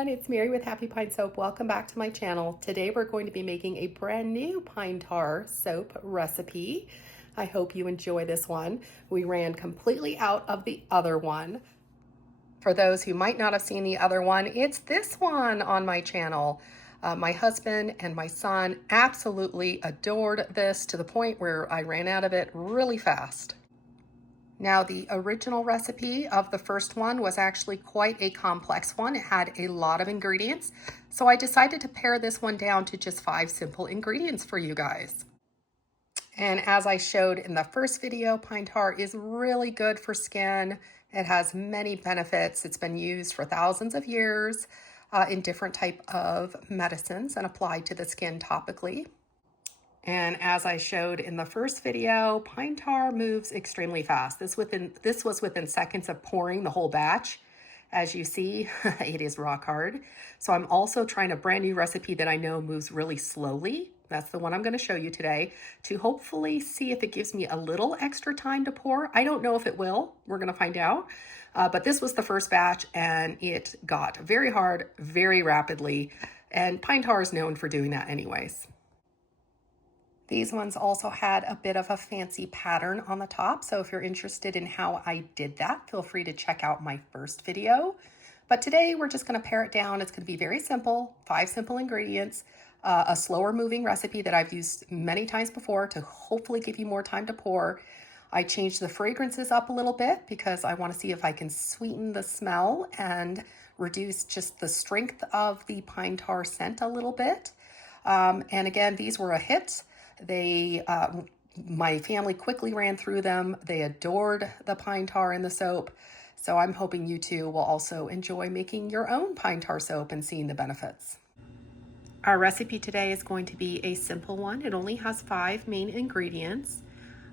everyone, it's Mary with Happy Pine Soap. Welcome back to my channel. Today we're going to be making a brand new pine tar soap recipe. I hope you enjoy this one. We ran completely out of the other one. For those who might not have seen the other one, it's this one on my channel. My husband and my son absolutely adored this to the point where I ran out of it really fast. Now, the original recipe of the first one was actually quite a complex one. It had a lot of ingredients, so I decided to pare this one down to just 5 simple ingredients for you guys. And as I showed in the first video, pine tar is really good for skin. It has many benefits. It's been used for thousands of years in different type of medicines and applied to the skin topically. And as I showed in the first video, pine tar moves extremely fast. This was within seconds of pouring the whole batch. As you see, it is rock hard. So I'm also trying a brand new recipe that I know moves really slowly. That's the one I'm going to show you today to hopefully see if it gives me a little extra time to pour. I don't know if it will. We're going to find out. But this was the first batch and it got very hard, very rapidly. And pine tar is known for doing that anyways. These ones also had a bit of a fancy pattern on the top, so if you're interested in how I did that, feel free to check out my first video. But today we're just going to pare it down. It's going to be very simple, 5 simple ingredients, a slower moving recipe that I've used many times before to hopefully give you more time to pour. I changed the fragrances up a little bit because I want to see if I can sweeten the smell and reduce just the strength of the pine tar scent a little bit. And again, these were a hit. My family quickly ran through them. They adored the pine tar in the soap. So I'm hoping you too will also enjoy making your own pine tar soap and seeing the benefits. Our recipe today is going to be a simple one. It only has 5 main ingredients.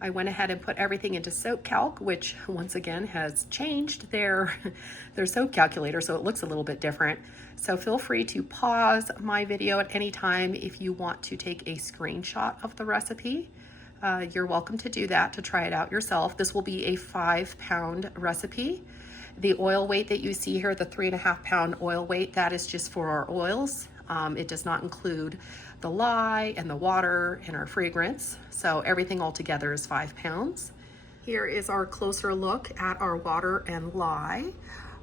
I went ahead and put everything into SoapCalc, which once again has changed their soap calculator, so it looks a little bit different. So feel free to pause my video at any time if you want to take a screenshot of the recipe. You're welcome to do that to try it out yourself. This will be a 5-pound recipe. The oil weight that you see here, the 3.5-pound oil weight, that is just for our oils. It does not include the lye and the water and our fragrance. So everything all together is 5 pounds. Here is our closer look at our water and lye.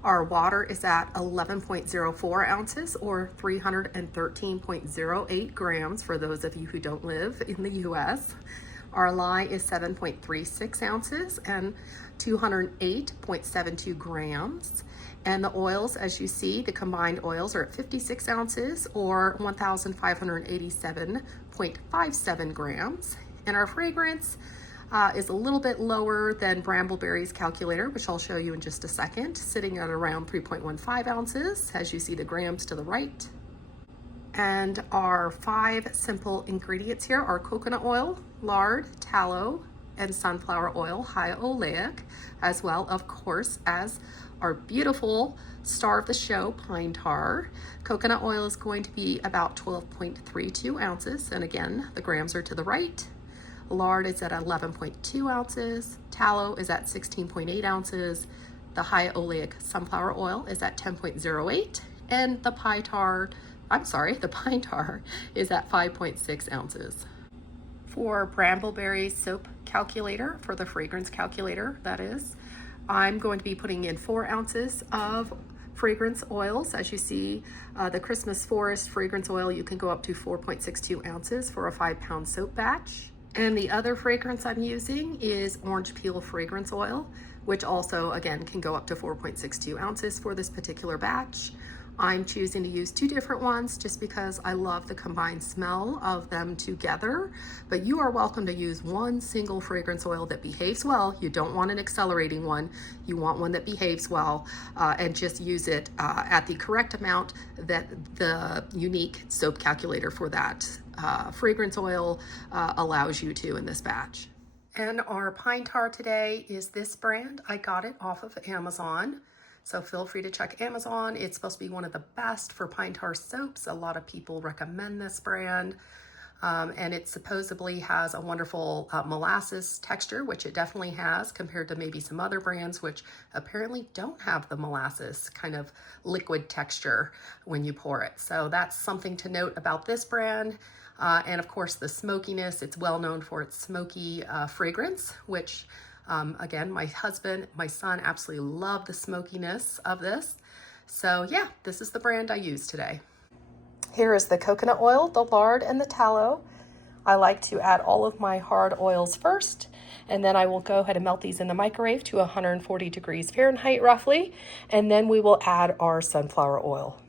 Our water is at 11.04 ounces or 313.08 grams for those of you who don't live in the US. Our lye is 7.36 ounces and 208.72 grams. And the oils, as you see, the combined oils are at 56 ounces or 1,587.57 grams. And our fragrance is a little bit lower than Brambleberry's calculator, which I'll show you in just a second, sitting at around 3.15 ounces, as you see the grams to the right. And our 5 simple ingredients here are coconut oil, lard, tallow, and sunflower oil, high oleic, as well, of course, as our beautiful star of the show, pine tar. Coconut oil is going to be about 12.32 ounces, and again, the grams are to the right. Lard is at 11.2 ounces. Tallow is at 16.8 ounces. The high oleic sunflower oil is at 10.08, and the pine tar is at 5.6 ounces. For Brambleberry's soap calculator, for the fragrance calculator, that is, I'm going to be putting in 4 ounces of fragrance oils. As you see, the Christmas Forest fragrance oil, you can go up to 4.62 ounces for a 5-pound soap batch. And the other fragrance I'm using is orange peel fragrance oil, which also, again, can go up to 4.62 ounces for this particular batch. I'm choosing to use 2 different ones just because I love the combined smell of them together, but you are welcome to use one single fragrance oil that behaves well. You don't want an accelerating one. You want one that behaves well, and just use it at the correct amount that the unique soap calculator for that fragrance oil allows you to in this batch. And our pine tar today is this brand. I got it off of Amazon. So feel free to check Amazon. It's supposed to be one of the best for pine tar soaps. A lot of people recommend this brand. and it supposedly has a wonderful molasses texture, which it definitely has compared to maybe some other brands, which apparently don't have the molasses kind of liquid texture when you pour it. So that's something to note about this brand. And of course the smokiness, it's well known for its smoky fragrance, which again, my husband, my son absolutely love the smokiness of this. So yeah, this is the brand I use today. Here is the coconut oil, the lard, and the tallow. I like to add all of my hard oils first, and then I will go ahead and melt these in the microwave to 140 degrees Fahrenheit roughly, and then we will add our sunflower oil.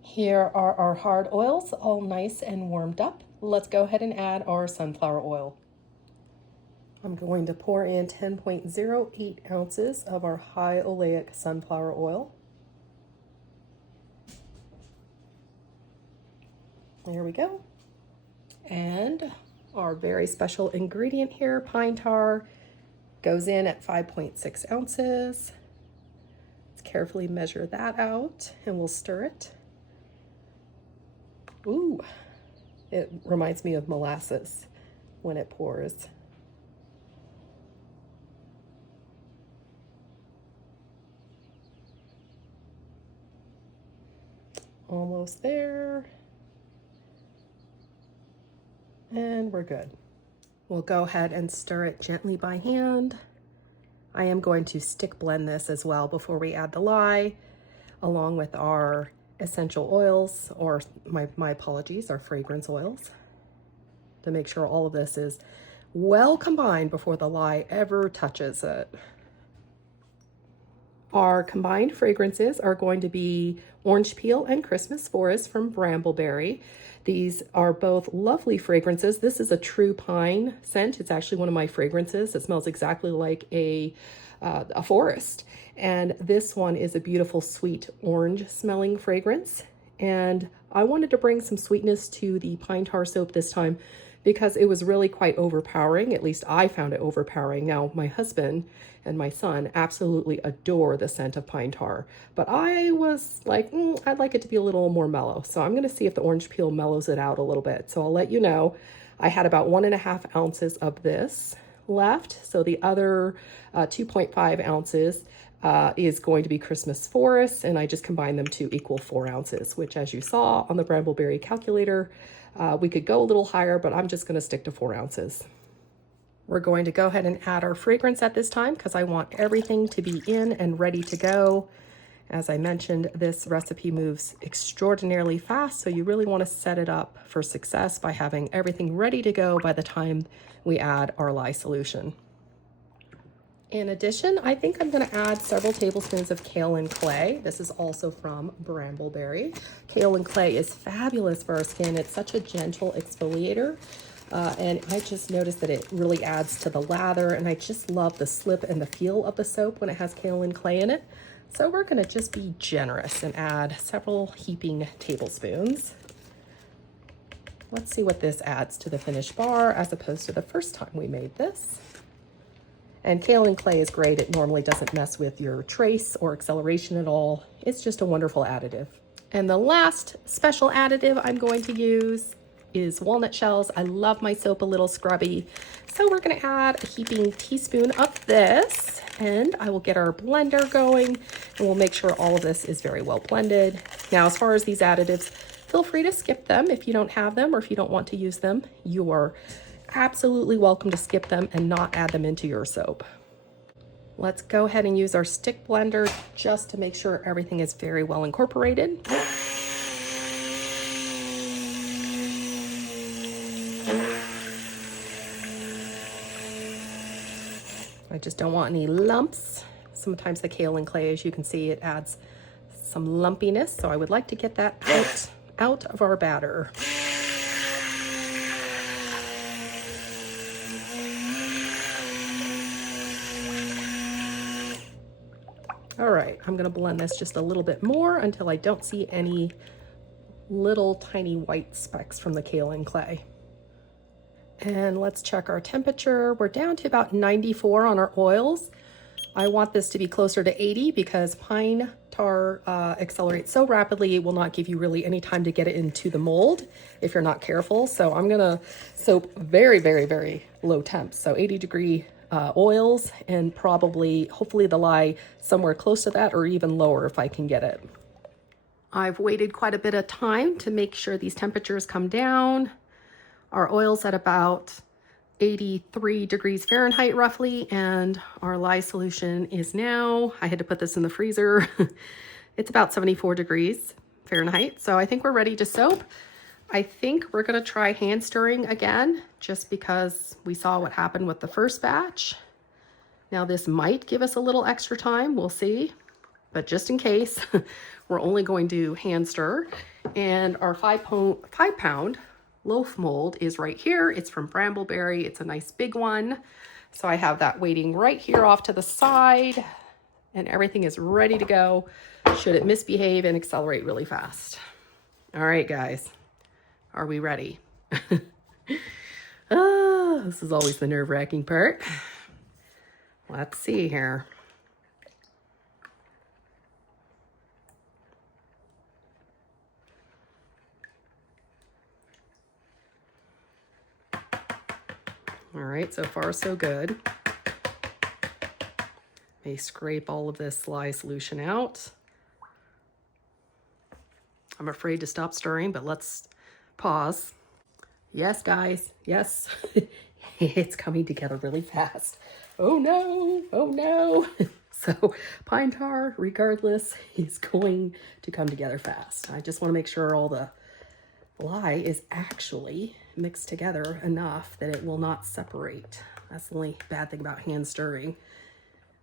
Here are our hard oils, all nice and warmed up. Let's go ahead and add our sunflower oil. I'm going to pour in 10.08 ounces of our high oleic sunflower oil. There we go. And our very special ingredient here, pine tar, goes in at 5.6 ounces. Let's carefully measure that out and we'll stir it. Ooh, it reminds me of molasses when it pours. Almost there. And we're good. We'll go ahead and stir it gently by hand. I am going to stick blend this as well before we add the lye, along with our essential oils, or my apologies, our fragrance oils, to make sure all of this is well combined before the lye ever touches it. Our combined fragrances are going to be Orange Peel and Christmas Forest from Brambleberry. These are both lovely fragrances. This is a true pine scent. It's actually one of my fragrances. It smells exactly like a forest. And this one is a beautiful sweet orange smelling fragrance. And I wanted to bring some sweetness to the pine tar soap this time because it was really quite overpowering. At least I found it overpowering. Now, my husband and my son absolutely adore the scent of pine tar, but I was like, I'd like it to be a little more mellow. So I'm gonna see if the orange peel mellows it out a little bit. So I'll let you know. I had about 1.5 ounces of this left. So the other 2.5 ounces is going to be Christmas Forest, and I just combined them to equal 4 ounces, which, as you saw on the Brambleberry calculator, we could go a little higher, but I'm just going to stick to 4 ounces. We're going to go ahead and add our fragrance at this time because I want everything to be in and ready to go. As I mentioned, this recipe moves extraordinarily fast, so you really want to set it up for success by having everything ready to go by the time we add our lye solution. In addition, I think I'm going to add several tablespoons of kaolin clay. This is also from Brambleberry. Kaolin clay is fabulous for our skin. It's such a gentle exfoliator. And I just noticed that it really adds to the lather, and I just love the slip and the feel of the soap when it has kaolin clay in it. So we're going to just be generous and add several heaping tablespoons. Let's see what this adds to the finished bar as opposed to the first time we made this. And kaolin clay is great. It normally doesn't mess with your trace or acceleration at all. It's just a wonderful additive. And the last special additive I'm going to use is walnut shells. I love my soap a little scrubby. So we're going to add a heaping teaspoon of this, and I will get our blender going, and we'll make sure all of this is very well blended. Now, as far as these additives, feel free to skip them if you don't have them or if you don't want to use them. You are absolutely welcome to skip them and not add them into your soap. Let's go ahead and use our stick blender just to make sure everything is very well incorporated. I just don't want any lumps. Sometimes the kaolin clay, as you can see, it adds some lumpiness, so I would like to get that out of our batter. All right, I'm gonna blend this just a little bit more until I don't see any little tiny white specks from the kaolin clay. And let's check our temperature. We're down to about 94 on our oils. I want this to be closer to 80 because pine tar accelerates so rapidly it will not give you really any time to get it into the mold if you're not careful. So I'm gonna soap very, very, very low temps. So 80-degree oils, and probably, hopefully the lye somewhere close to that or even lower if I can get it. I've waited quite a bit of time to make sure these temperatures come down. Our oil's at about 83 degrees Fahrenheit roughly, and our lye solution is now, I had to put this in the freezer, it's about 74 degrees Fahrenheit. So I think we're ready to soap. I think we're gonna try hand stirring again, just because we saw what happened with the first batch. Now this might give us a little extra time, we'll see. But just in case, we're only going to hand stir. And our 5-pound loaf mold is right here. It's from Brambleberry. It's a nice big one. So I have that waiting right here off to the side, and everything is ready to go should it misbehave and accelerate really fast. All right, guys, are we ready? Oh, this is always the nerve-wracking part. Let's see here. All right, so far so good. May scrape all of this lye solution out. I'm afraid to stop stirring, but let's pause. Yes, guys, yes. It's coming together really fast. Oh no, oh no. So pine tar, regardless, is going to come together fast. I just want to make sure all the lye is actually mixed together enough that it will not separate. That's the only bad thing about hand stirring.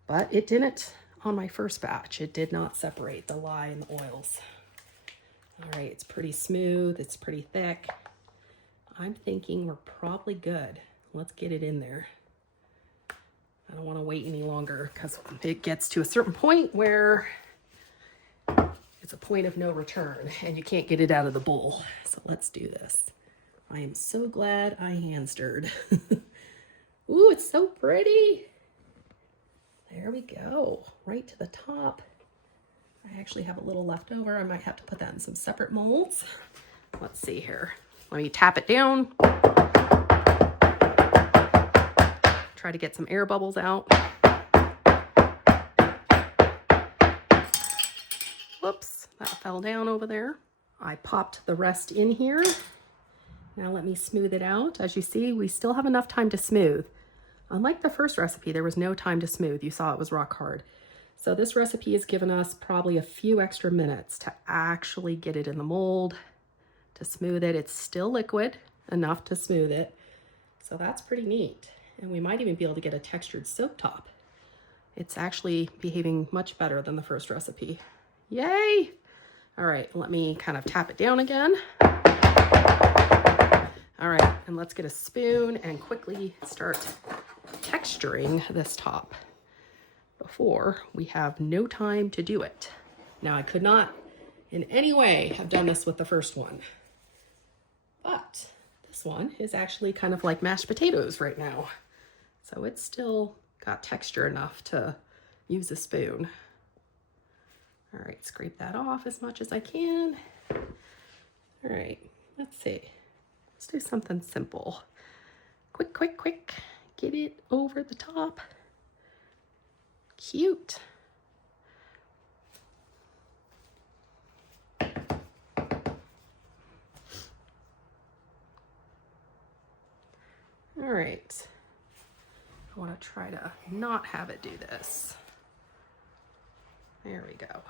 But it didn't on my first batch. It did not separate the lye and the oils. All right, it's pretty smooth, it's pretty thick. I'm thinking we're probably good. Let's get it in there. I don't want to wait any longer because it gets to a certain point where it's a point of no return and you can't get it out of the bowl. So let's do this. I am so glad I hand stirred. Ooh, it's so pretty. There we go, right to the top. I actually have a little left over. I might have to put that in some separate molds. Let's see here. Let me tap it down. Try to get some air bubbles out. Whoops, that fell down over there. I popped the rest in here. Now let me smooth it out. As you see, we still have enough time to smooth. Unlike the first recipe, there was no time to smooth. You saw it was rock hard. So this recipe has given us probably a few extra minutes to actually get it in the mold, to smooth it. It's still liquid enough to smooth it. So that's pretty neat. And we might even be able to get a textured soap top. It's actually behaving much better than the first recipe. Yay! All right, let me kind of tap it down again. All right, and let's get a spoon and quickly start texturing this top before we have no time to do it. Now, I could not in any way have done this with the first one, but this one is actually kind of like mashed potatoes right now. So it's still got texture enough to use a spoon. All right, scrape that off as much as I can. All right, let's see. Let's do something simple. Quick, quick, quick. Get it over the top. Cute. All right. I want to try to not have it do this. There we go.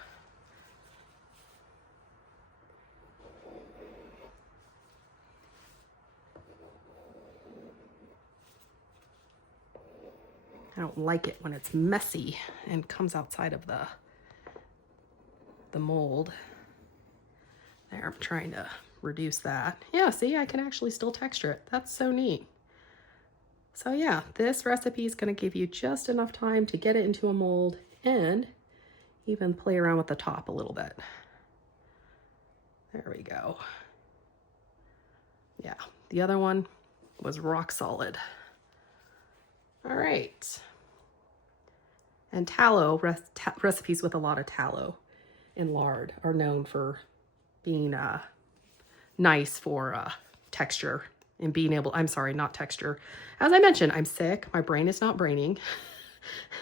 I don't like it when it's messy and comes outside of the mold. There, I'm trying to reduce that. Yeah, see, I can actually still texture it. That's so neat. So yeah, this recipe is going to give you just enough time to get it into a mold and even play around with the top a little bit. There we go. Yeah, the other one was rock solid. All right. And tallow, recipes with a lot of tallow and lard are known for being nice for texture and being able, I'm sorry, not texture. As I mentioned, I'm sick. My brain is not braining.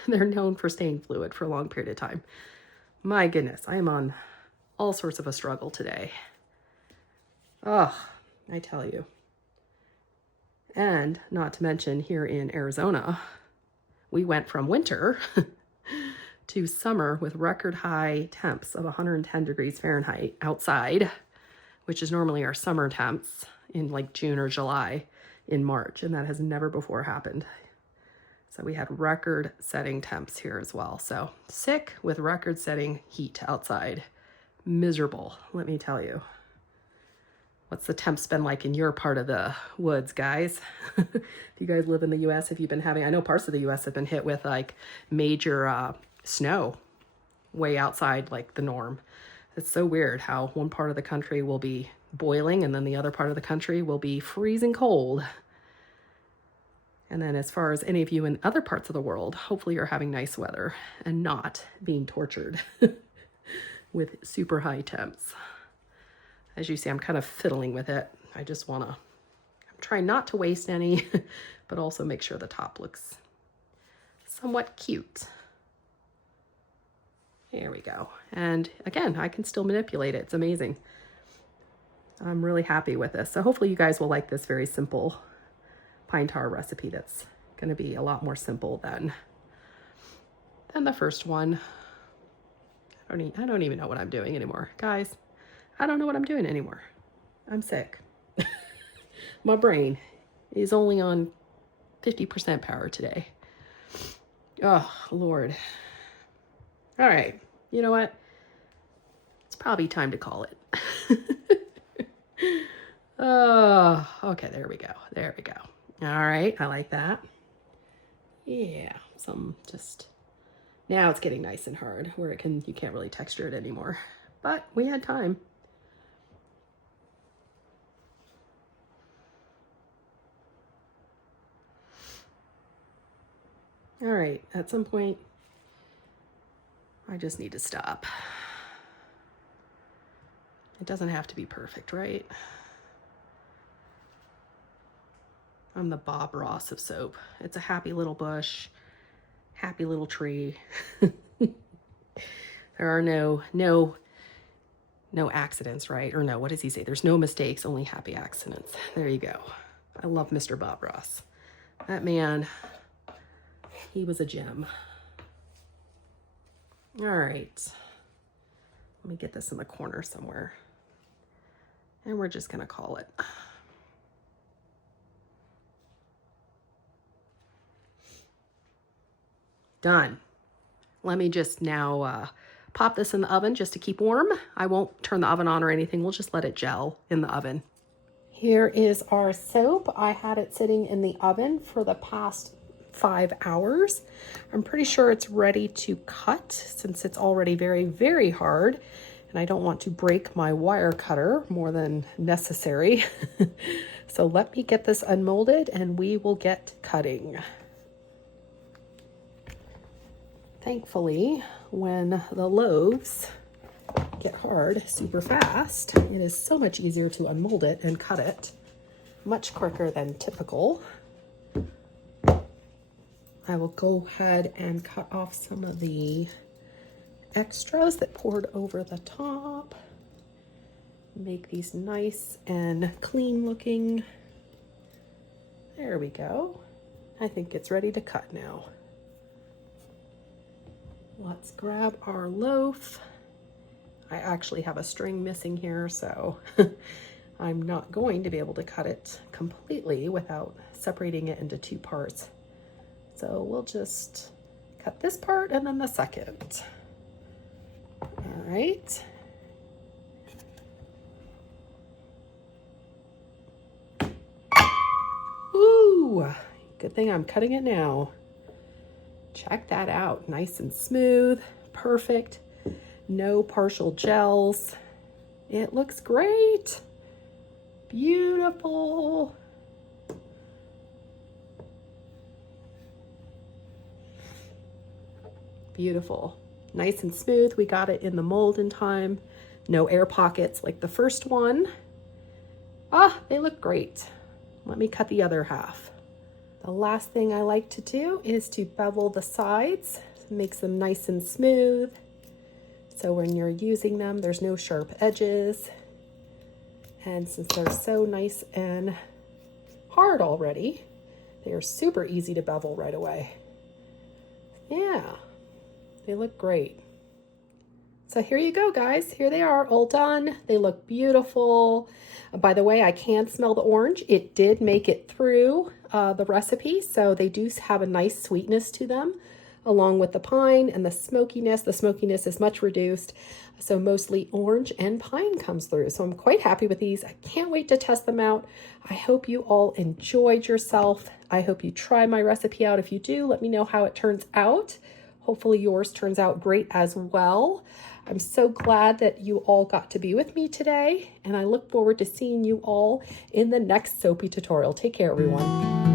They're known for staying fluid for a long period of time. My goodness, I am on all sorts of a struggle today. Oh, I tell you. And not to mention here in Arizona, we went from winter to summer with record high temps of 110 degrees Fahrenheit outside, which is normally our summer temps in like June or July in March. And that has never before happened. So we had record setting temps here as well. So sick with record setting heat outside. Miserable, let me tell you. What's the temps been like in your part of the woods, guys? If you guys live in the US, if you've been having, I know parts of the US have been hit with like major snow way outside like the norm. It's so weird how one part of the country will be boiling and then the other part of the country will be freezing cold. And then as far as any of you in other parts of the world, hopefully you're having nice weather and not being tortured with super high temps. As you see, I'm kind of fiddling with it. I just want to, I'm trying not to waste any, but also make sure the top looks somewhat cute. There we go. And again, I can still manipulate it. It's amazing. I'm really happy with this. So hopefully you guys will like this very simple pine tar recipe that's going to be a lot more simple than the first one. I don't even know what I'm doing anymore. Guys, I don't know what I'm doing anymore. I'm sick. My brain is only on 50% power today. Oh, Lord. All right. You know what? It's probably time to call it. Oh, okay. There we go. There we go. All right. I like that. Yeah. Some just, now it's getting nice and hard where you can't really texture it anymore, but we had time. All right, at some point, I just need to stop. It doesn't have to be perfect, right? I'm the Bob Ross of soap. It's a happy little bush, happy little tree. There are no accidents, right? Or no, what does he say? There's no mistakes, only happy accidents. There you go. I love Mr. Bob Ross. That man, he was a gem. All right. Let me get this in the corner somewhere. And we're just going to call it. Done. Let me just now pop this in the oven just to keep warm. I won't turn the oven on or anything. We'll just let it gel in the oven. Here is our soap. I had it sitting in the oven for the past 5 hours. I'm pretty sure it's ready to cut since it's already very, very hard. And I don't want to break my wire cutter more than necessary. So let me get this unmolded and we will get cutting. Thankfully, when the loaves get hard super fast, it is so much easier to unmold it and cut it much quicker than typical. I will go ahead and cut off some of the extras that poured over the top. Make these nice and clean looking. There we go. I think it's ready to cut now. Let's grab our loaf. I actually have a string missing here, so I'm not going to be able to cut it completely without separating it into 2 parts. So we'll just cut this part and then the second. All right. Ooh, good thing I'm cutting it now. Check that out. Nice and smooth, perfect. No partial gels. It looks great. Beautiful. Beautiful. Nice and smooth. We got it in the mold in time. No air pockets like the first one. Ah, they look great. Let me cut the other half. The last thing I like to do is to bevel the sides. Makes them nice and smooth. So when you're using them, there's no sharp edges. And since they're so nice and hard already, they are super easy to bevel right away. Yeah, they look great. So here you go, guys. Here they are, all done. They look beautiful. By the way, I can smell the orange. It did make it through the recipe, so they do have a nice sweetness to them, along with the pine and the smokiness. The smokiness is much reduced, so mostly orange and pine comes through. So I'm quite happy with these. I can't wait to test them out. I hope you all enjoyed yourself. I hope you try my recipe out. If you do, let me know how it turns out. Hopefully yours turns out great as well. I'm so glad that you all got to be with me today, and I look forward to seeing you all in the next soapy tutorial. Take care, everyone.